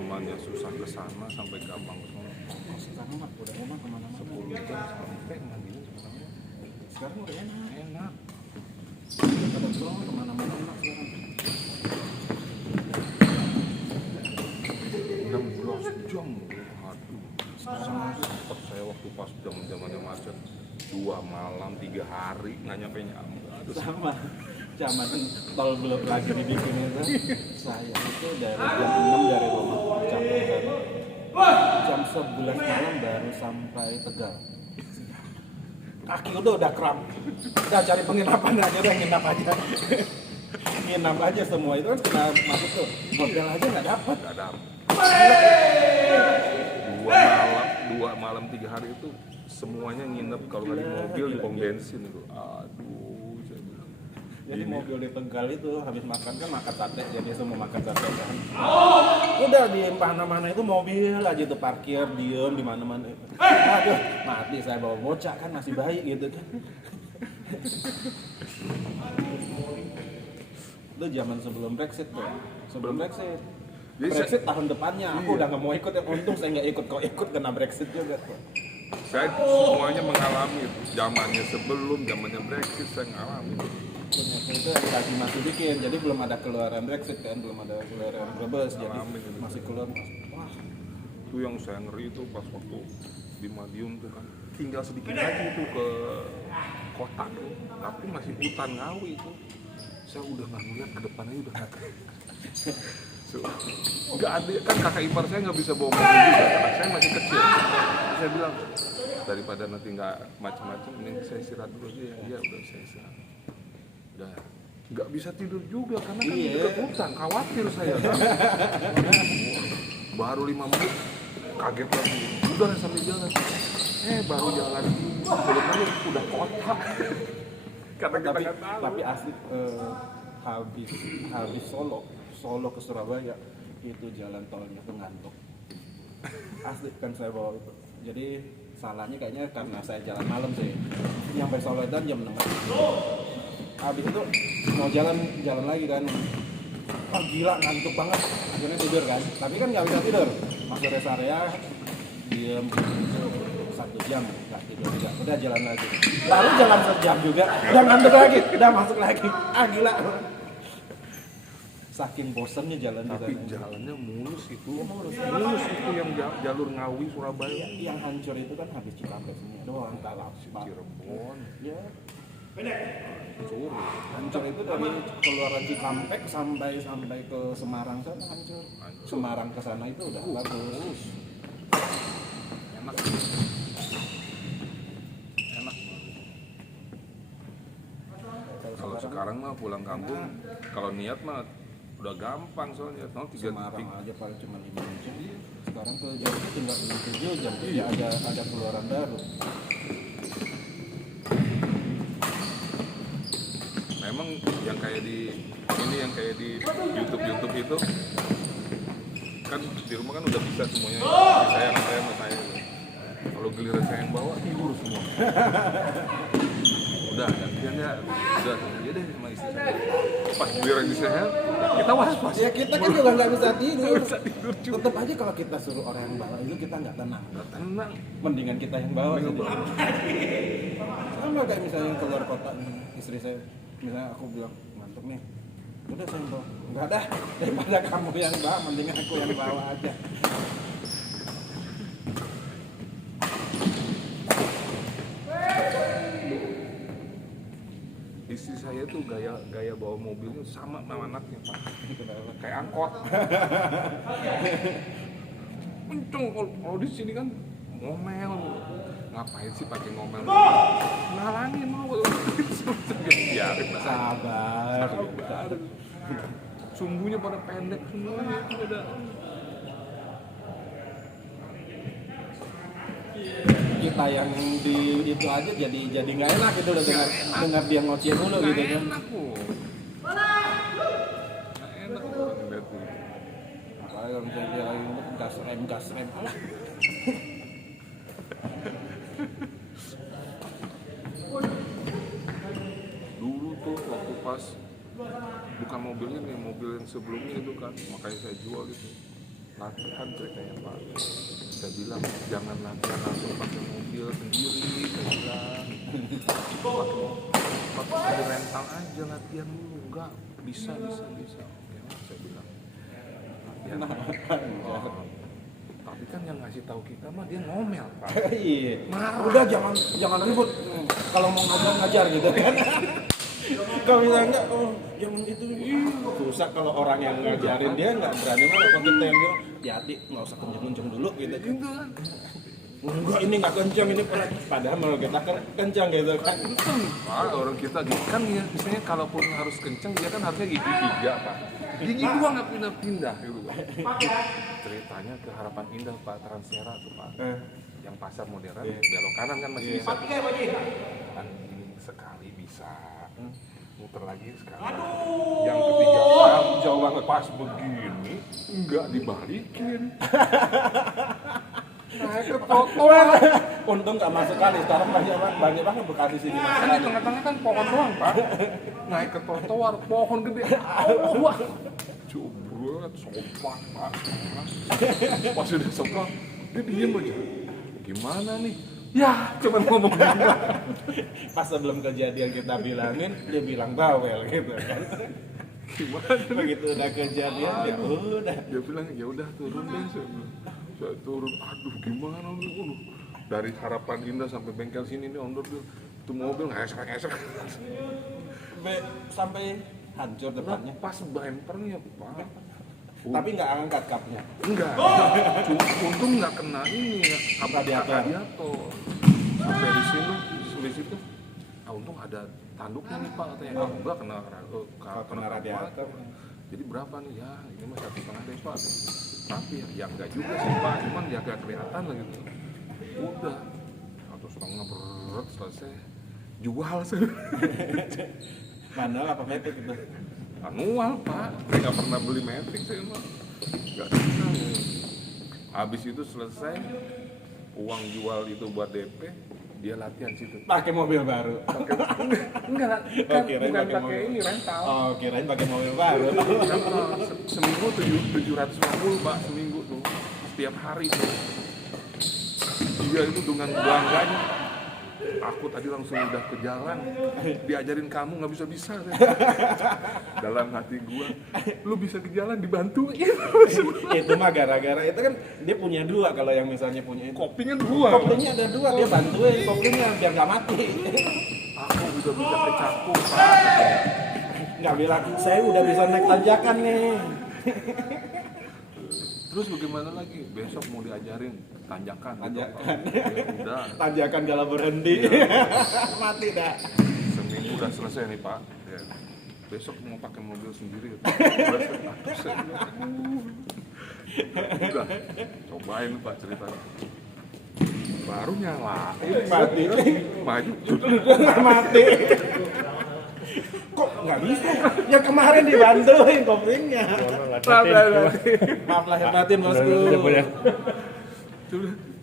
zamannya susah ke sana sampai gampang ke sana. Sekarang mah udah enak kemana-mana. 10 jam sampai mandinya sebenarnya Sekarang udah enak. enak. Ada pulang kemana-mana enak sekarang. 16 jam, aduh. Tetap saya waktu pas zamannya macet 2 malam 3 hari nggak nyampe. Aduh, Sama zaman tol belum lagi dibikin itu, saya itu dari jam 6 dari rumah sampai jam 11 malam baru sampai Tegal. Kaki udah kram, udah cari penginapan aja, udah nginap aja. Nginap aja semua itu kan kena masuk tuh, hotel aja nggak dapet. nggak dapet. 2 malam 3 hari itu semuanya nginep, kalau nggak di mobil di pom bensin itu. Aduh, saya bilang. Jadi Ini. mobil di Tegal itu habis makan kan makan sate, jadi semua makan sate kan. Udah di mana-mana itu mobil aja tuh parkir, diem di mana-mana. Aduh, mati saya bawa bocah kan masih bayi gitu kan. Itu zaman sebelum Brexit tuh. Sebelum Brexit. Jadi Brexit tahun depannya, aku Iya. udah nggak mau ikut, ya untung saya nggak ikut, kok ikut kena Brexit juga tuh. Saya semuanya mengalami itu. Zamannya sebelum, zamannya Brexit saya ngalami. Ternyata itu lagi masih bikin, jadi belum ada keluaran Brexit kan, belum ada keluaran Brebes, jadi Alami gitu. masih keluar. Wah, Itu yang saya ngeri itu pas waktu di Madiun tuh kan. Tinggal sedikit lagi itu ke kota tuh, tapi masih hutan Ngawi itu. Saya udah nggak ngeliat ke depannya, udah nggak. Nggak ada kan, kakak ipar saya nggak bisa bawa mobil juga, anak saya masih kecil. Terus saya bilang daripada nanti nggak macam-macam, mending saya istirahat dulu aja ya. Iya udah saya istirahat. Udah nggak bisa tidur juga karena kan Iya. dekat hutan, khawatir saya kan. Baru 5 menit kaget lagi, udah sambil jalan. Baru jalan belum lagi udah kota. Karena kita nggak tahu. tapi asli habis Solo ke Surabaya itu jalan tolnya tuh ngantuk. Asli kan saya bawa itu. Jadi salahnya kayaknya karena saya jalan malam sih. Nyampe Solo dan jam 6. Habis itu mau jalan lagi kan. Wah gila ngantuk banget. Akhirnya tidur kan. Tapi kan nggak bisa tidur. Masuk rest area diem 1 jam nggak tidur juga. Udah jalan lagi. Lalu jalan 1 jam juga. Udah ngantuk lagi. Udah masuk lagi. Gila. Saking bosannya jalan di Tapi sana. jalannya mulus itu, mulus. mulus itu yang jalur Ngawi Surabaya. Yang hancur itu kan habis Cikampek semua doang. Cirebon, Ya, Solo. hancur itu dari keluaran Cikampek sampai ke Semarang sana hancur. Semarang ke sana itu udah bagus. Enak. Enak. Kalau sekarang mah pulang kampung, kalau niat mah udah gampang soalnya. Semarang aja paling cuma 5 jam. Sekarang ke Jogja tinggal 7 jam. Jadi ada keluaran baru. Memang yang kayak di YouTube itu kan di rumah kan udah bisa semuanya. Saya sama saya. Kalau giliran saya yang bawa tidur semua. Udah gantian ya, udah ya deh sama istri saya. Pas giliran istri saya, kita was-was. Ya kita kan juga nggak bisa tidur. Nggak bisa tidur juga. Tetap aja kalau kita suruh orang yang bawa itu kita nggak tenang. Nggak tenang. Mendingan kita yang bawa. Mendingan gitu. bawa. Sama kayak misalnya keluar kota nih, istri saya, misalnya aku bilang ngantuk nih, udah saya yang bawa. Enggak dah, daripada kamu yang bawa, mendingan aku yang bawa aja. Istri saya tuh gaya bawa mobilnya sama anaknya Pak. Kayak angkot. Kenceng kalau di sini kan ngomel. Ngapain sih pakai ngomel? Ngalangin mau. Biarin lah. Sabar. Sumbunya pada pendek semuanya itu ada. Kita yang di itu aja jadi nggak enak gitu loh dengar dia ngoceh dulu Nggak gitu kan. enak kok. Nggak enak orang lihat tuh. Apalagi kalau misalnya dia lagi ngomong gas rem, alah. Dulu tuh waktu pas bukan mobil ini, mobil yang sebelumnya itu kan, makanya saya jual itu. latihan ceritanya Pak. Saya bilang jangan latihan langsung pakai mobil sendiri, saya bilang pakai rental aja latihan dulu, enggak bisa. Oke, saya bilang latihan. Tapi kan yang ngasih tahu kita mah dia ngomel Pak. Iya. Marah. Udah jangan ribut. Kalau mau ngajar gitu kan. Kalau misalnya enggak, jangan itu. Susah kalau orang yang ngajarin dia nggak berani mah kalau kita yang bilang, hati nggak usah kenceng dulu gitu. Gitu kan. Enggak, ini nggak kencang ini padahal menurut kita kencang gitu kan. Pak, orang kita gitu kan ya, misalnya kalaupun harus kenceng dia kan harusnya gigi 3 Pak. Gigi 2 nggak pindah-pindah gitu Pak. Ceritanya ke Harapan Indah Pak, Transera tuh Pak. Yang pasar modern, belok kanan kan masih bisa. Kan ini sekali bisa. Muter lagi sekali. Yang ketiga jauh banget pas begini nggak dibalikin. Naik ke trotoar. Untung nggak masuk kali, sekarang banyak banget Bekasi sini. Kan di tengah-tengah kan pohon doang Pak. Naik ke trotoar, pohon gede. Wah, jebret, sopak Pak. Pas udah sopak, dia diem aja. Gimana nih? Ya, cuman ngomong gitu. Pas sebelum kejadian kita bilangin, dia bilang bawel gitu kan. Gimana? Begitu udah kejadian, ya udah. Dia bilang ya udah turun deh. Saya turun, aduh gimana nih? Dari Harapan Indah sampai bengkel sini nih ondor dia. Itu mobil ngesek. Sampai hancur depannya. Pas bempernya Pak. Tapi nggak angkat kapnya. Enggak. Untung nggak kena ini ya. Radiator. Sampai di sini, sampai situ. Untung ada tanduknya nih Pak katanya. Enggak kena radiator. Jadi berapa nih? Ya ini mah 1,5 deh Pak. Tapi ya enggak juga sih Pak. Cuman ya agak kelihatan lah gitu. Udah 1,5 berat selesai. Jual sih. Manual apa metik itu? Manual Pak, saya nggak pernah beli metik saya mah, nggak bisa. Habis itu selesai, uang jual itu buat DP, dia latihan situ. Pakai mobil baru. Enggak, kan bukan pakai ini rental. Oh, kirain pakai mobil baru. Seminggu 750 Pak, seminggu tuh, setiap hari tuh. Dia itu dengan bangganya. Aku tadi langsung udah ke jalan, diajarin kamu nggak bisa. Dalam hati gua, lu bisa ke jalan dibantuin. Itu mah gara-gara itu kan dia punya 2 kalau yang misalnya punya itu. Kopinya 2. Koplingnya ada 2, dia bantuin koplingnya biar nggak mati. Aku udah bisa kecakup Pak. Nggak bilang, saya udah bisa naik tanjakan nih. Terus bagaimana lagi? Besok mau diajarin tanjakan. Tanjakan. Gitu. Ya udah. Tanjakan kalau berhenti. Mati dah. Seminggu udah selesai nih Pak. Ya. Besok mau pakai mobil sendiri. Udah. Cobain Pak ceritanya. Baru nyala. Mati. Maju. Mati. Kok nggak bisa? Yang kemarin dibantuin koplingnya. Maaf lahir batin bosku.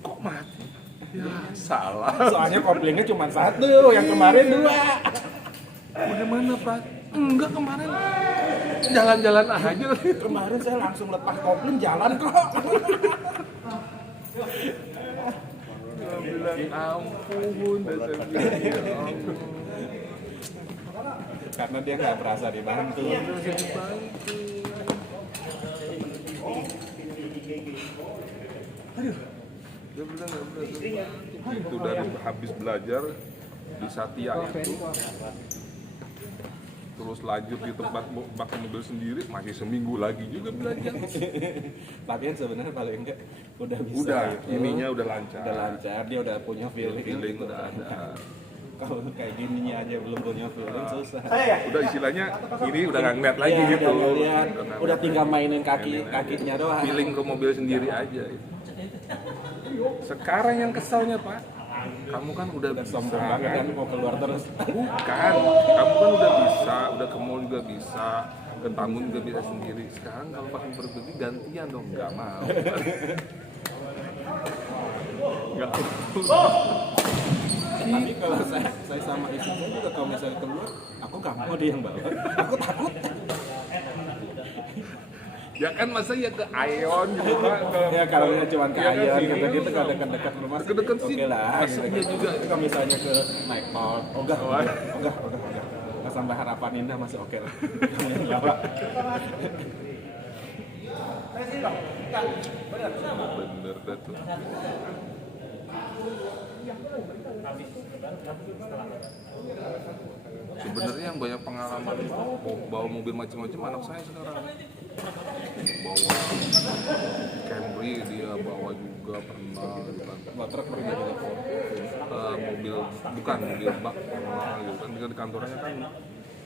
Kok mati? Ya salah. Soalnya koplingnya cuma 1, yang kemarin 2. Bagaimana Pak? Enggak, kemarin jalan-jalan aja. Kemarin saya langsung lepas kopling jalan kok. Dia bilang ampun, saya bilang ya Allah. Karena dia nggak berasa dibantu. Dia bilang nggak berasa. Itu dari habis belajar di Satya itu, terus lanjut di tempat pakai mobil sendiri, masih seminggu lagi juga belajar. Tapi kan sebenarnya paling enggak udah bisa. Udah, gitu. ininya udah lancar. Udah lancar, dia udah punya feeling. Feeling udah ada. Kalau kayak gininya aja belum punya feeling susah. Udah istilahnya ini udah nggak ngeliat lagi Ya, gitu. udah tinggal mainin kakinya doang. Feeling ke mobil sendiri aja. Sekarang yang kesalnya Pak, kamu kan udah bisa Sombong banget kan mau keluar terus. Bukan, kamu kan udah bisa, udah ke mall juga bisa, ke tamu juga bisa sendiri. Sekarang kalau pakai berbagi gantian dong, nggak mau. Nggak mau. Tapi kalau saya sama istri saya juga kalau misalnya keluar, aku nggak mau dia yang bawa. Aku takut. Ya kan masa ya ke Ion gitu kan. Ya kalau dia cuma ke Ya kan, Ion sini. gitu gitu kalau dekat-dekat rumah sih Dekat-dekat sih, oke lah gitu masuknya kan. juga. Tapi kalau misalnya ke naik tol ogah. Nggak sampai Harapan Indah masih oke lah. Ya Pak. Bener dah tuh. Sebenarnya yang banyak pengalaman bawa mobil macam-macam anak saya sekarang. Bawa Camry dia bawa juga pernah gitu kan. Bawa truk pergi juga. Mobil bukan mobil bak pernah gitu kan di kantornya kan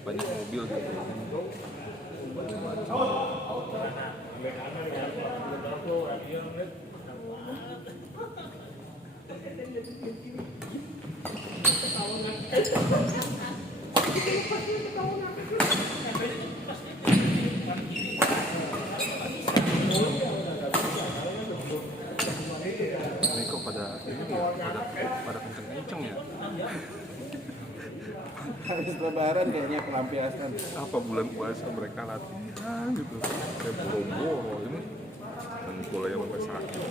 banyak mobil gitu. Macam-macam. Ini kok pada ini ya, pada kenceng-kenceng ya. Habis lebaran kayaknya pelampiasan. Apa bulan puasa mereka latihan gitu. Kayak boro-boro ini. Dengkulnya sampai sakit.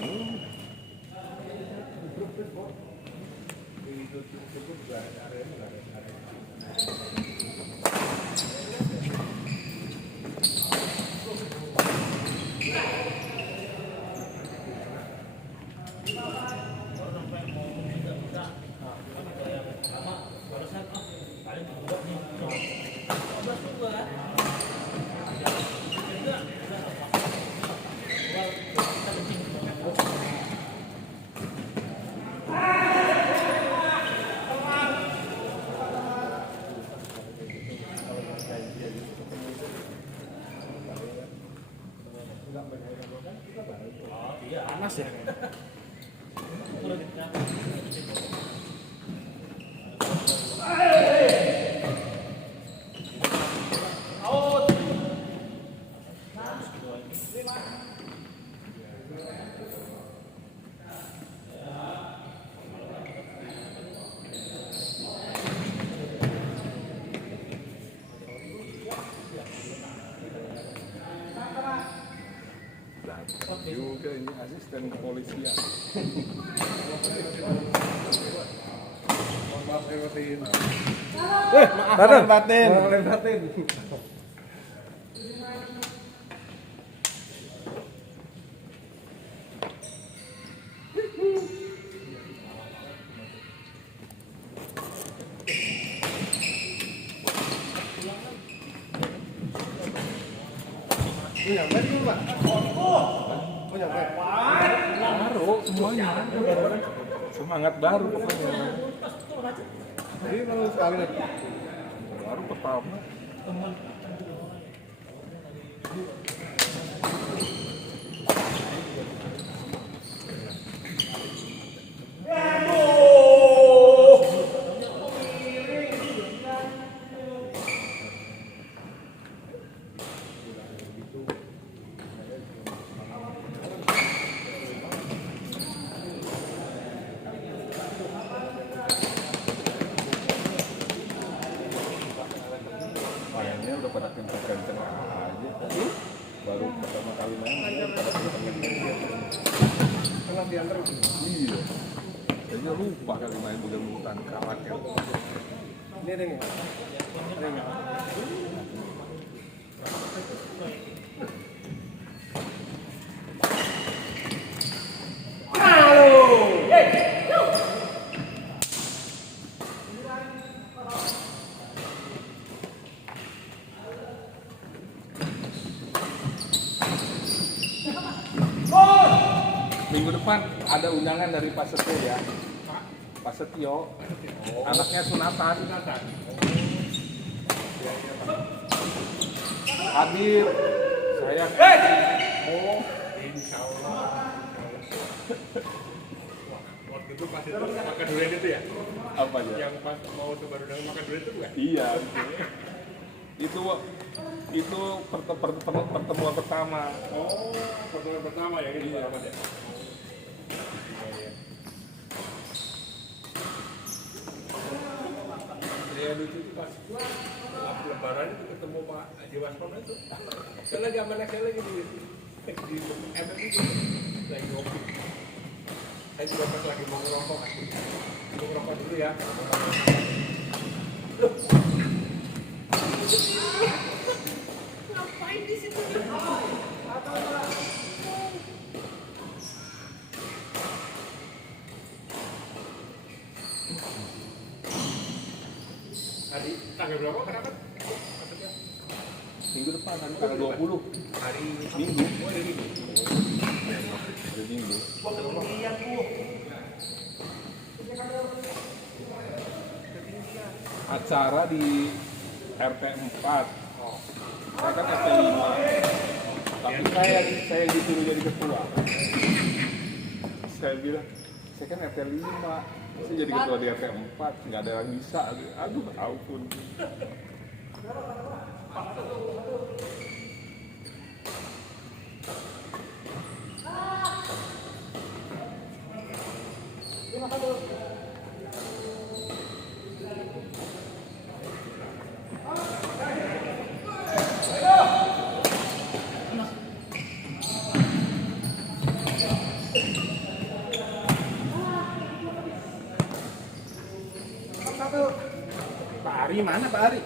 Panas ya. Juga ini asisten kepolisian. Maaf lewatin. Maaf batin. Baru semuanya. Semangat baru pokoknya. Jadi baru sekali lagi. Baru pertama. Mainnya udah pada kenceng-kenceng aja. Baru pertama kali main udah pada kenceng-kenceng. Kalau diantar Iya. Kayaknya lupa kali main bulan-bulan karakter. ini ada nggak? Ada nggak? Minggu depan ada undangan dari Pak Setio ya. Pak Setio, anaknya sunatan. Hadir. Saya oh, insya Allah. Waktu itu pas itu makan durian itu ya? Apa ya? Yang pas mau sebar undangan makan durian itu bukan? Iya. Itu pertemuan pertama. Oh, pertemuan pertama ya ini pertama ya? yang lucu itu pas lebaran itu ketemu Pak Haji Wasmana itu. Saya lagi sama anak saya lagi di MM itu lagi ngopi. Saya juga pas lagi mau ngerokok, mau ngerokok dulu ya. Ngapain di situ? Hari tanggal berapa kenapa? Minggu depan hari tanggal 20. Hari Minggu. Oh, hari Minggu. Hari Minggu. Acara di RT 4. Saya kan RT 5. Tapi saya disuruh jadi ketua. Saya bilang, saya kan RT 5. Saya jadi ketua di RT 4, nggak ada yang bisa. Aduh, ampun. Pak Ari mana Pak Ari?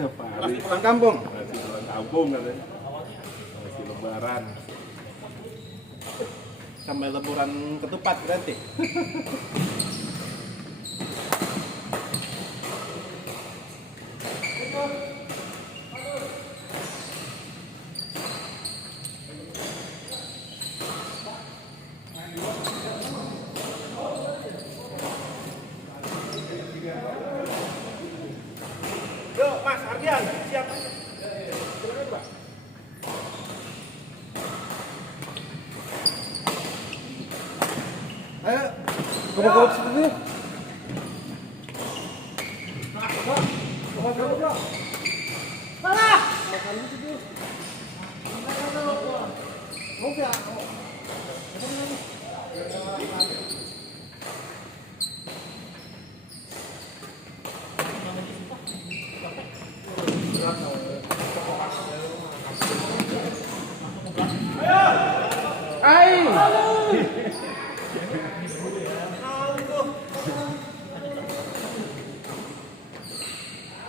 Pak Ari pulang kampung. Masih pulang kampung katanya. Masih lebaran. Sampai leburan ketupat berarti. Yuk, Mas Ardian, siap. Ayo, kebuk-kebuk seperti ini.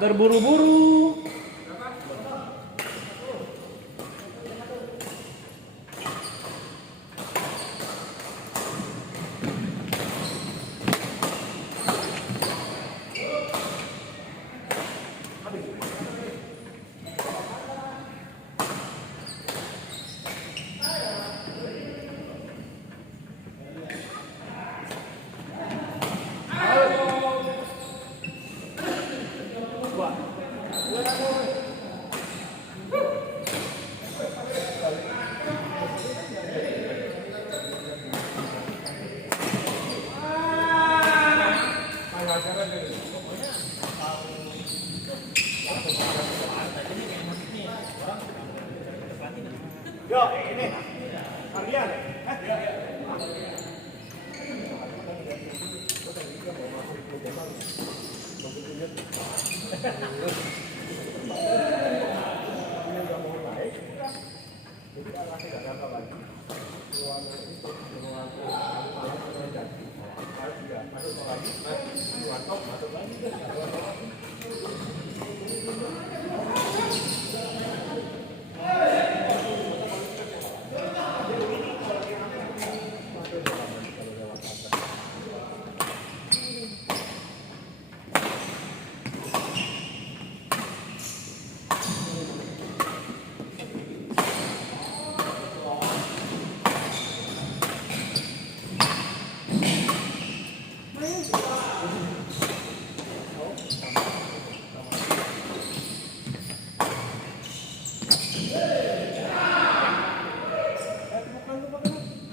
Terburu-buru. Yo, ini Ardian.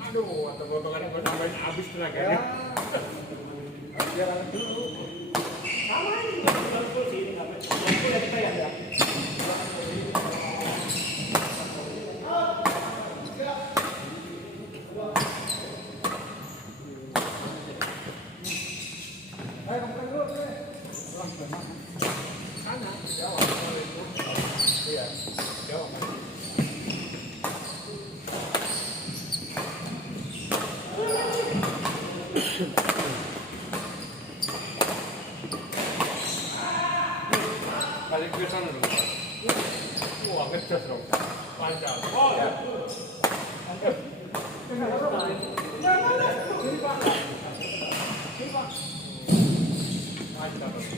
Aduh, atau potongan gue tambahin habis tenaganya. Sana, Jawa, kalau itu. Iya, Jawa kan. Balik ke sana dong. Wah, ngecas dong. Lancar. Oh, ya. Lancar dong.